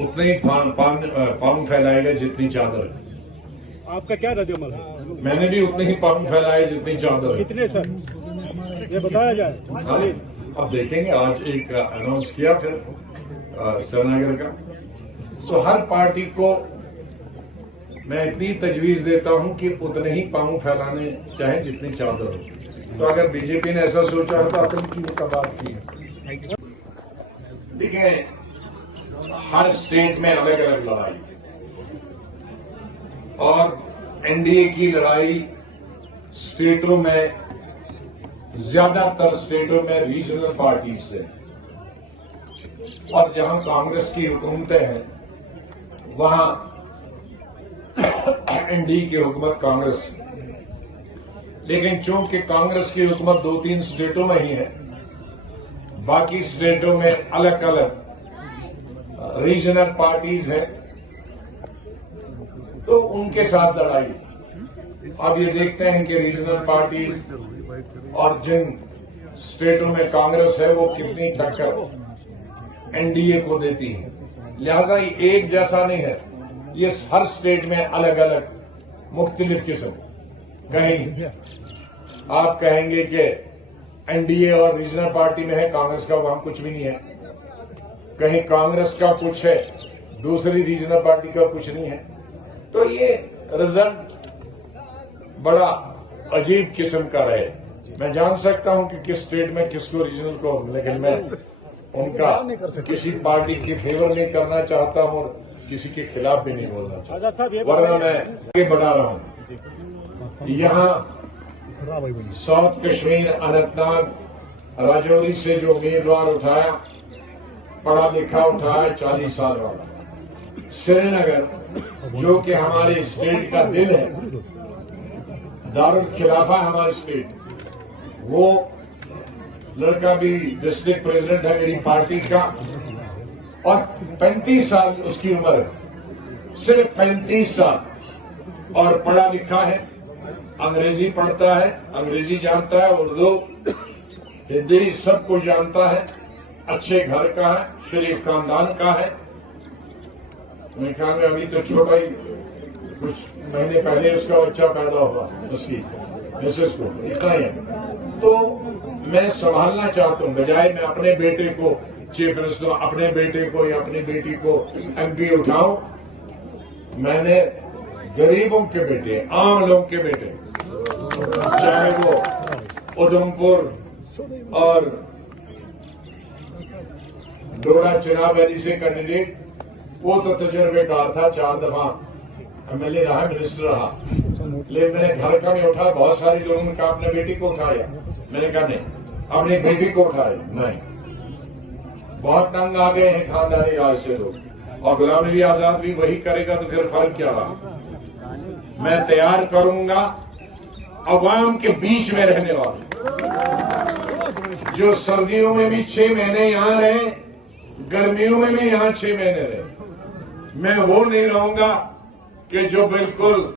उतने ही पाउंड फैलाएगा जितनी चादर। आपका क्या रद्द-ए-अमल है? मैंने भी उतने ही पाउंड फैलाए जितनी चादर। कितने सर, ये बताया जाए। हाँ, अब देखेंगे। आज एक अनाउंस किया फिर श्रीनगर का, तो हर पार्टी को मैं इतनी तजवीज देता हूं कि उतने ही पाउंड फैलाने चाहे जितनी चादर हो। तो अगर बीजेपी ने ऐसा सोचा है तो आतंक की बात की है। देखिए, हर स्टेट में अलग अलग लड़ाई, और एनडीए की लड़ाई स्टेटों में, ज्यादातर स्टेटों में रीजनल पार्टी से, और जहां कांग्रेस की हुकूमतें हैं वहां एनडीए की हुकूमत कांग्रेस। लेकिन चूंकि कांग्रेस की हुकूमत 2-3 स्टेटों में ही है, बाकी स्टेटों में अलग अलग रीजनल पार्टीज है, तो उनके साथ लड़ाई। अब ये देखते हैं कि रीजनल पार्टीज और जिन स्टेटों में कांग्रेस है वो कितनी टक्कर एनडीए को देती है। लिहाजा ये एक जैसा नहीं है, ये हर स्टेट में अलग अलग मुख्तलिफ किस्म। कहीं आप कहेंगे कि एनडीए और रीजनल पार्टी में है कांग्रेस का, वहां कुछ भी नहीं है। कहीं कांग्रेस का कुछ है, दूसरी रीजनल पार्टी का कुछ नहीं है। तो ये रिजल्ट बड़ा अजीब किस्म का रहे। मैं जान सकता हूं कि किस स्टेट में किसको रीजनल को, लेकिन मैं उनका किसी पार्टी की फेवर नहीं करना चाहता हूं और किसी के खिलाफ भी नहीं बोलना चाहता, वरना मैं आगे बढ़ा रहा हूं। यहाँ साउथ कश्मीर, अनंतनाग, राजौरी से जो उम्मीदवार उठाया, पढ़ा लिखा उठाया, 40 साल वाला। श्रीनगर जो कि हमारे स्टेट का दिल है, दारुल खिलाफा हमारे स्टेट, वो लड़का भी डिस्ट्रिक्ट प्रेसिडेंट है मेरी पार्टी का, और 35 साल उसकी उम्र है, सिर्फ 35 साल, और पढ़ा लिखा है, अंग्रेजी पढ़ता है, अंग्रेजी जानता है, उर्दू, हिंदी सब कुछ जानता है, अच्छे घर का है, शरीफ खानदान का है। मेरे ख्याल में अभी तो छोटा ही, कुछ महीने पहले उसका बच्चा पैदा हुआ, उसकी मिसेस को, इतना ही है। तो मैं संभालना चाहता हूं, बजाय मैं अपने बेटे को चीफ मिनिस्टर, अपने बेटे को या अपनी बेटी को एमपी उठाऊं, मैंने गरीबों के बेटे, आम लोगों के बेटे, चाहे वो उधमपुर और डोडा चुनाव वैली से कैंडिडेट, वो तो तजुर्बेकार था, 4 दफा एमएलए रहा, मिनिस्टर रहा, लेकिन मैंने घर का नहीं उठाया। बहुत सारे लोगों ने कहा अपने बेटी को उठाया, मैंने कहा नहीं, अपनी बेटी को उठाया नहीं। बहुत तंग आ गए हैं खानदानी राज से लोग, और गुलाम नबी आजाद भी वही करेगा तो फिर फर्क क्या रहा। मैं तैयार करूंगा अवाम के बीच में रहने वाले, जो सर्दियों में भी 6 महीने यहां रहे, गर्मियों में भी यहां 6 महीने रहे। मैं वो नहीं रहूंगा कि जो बिल्कुल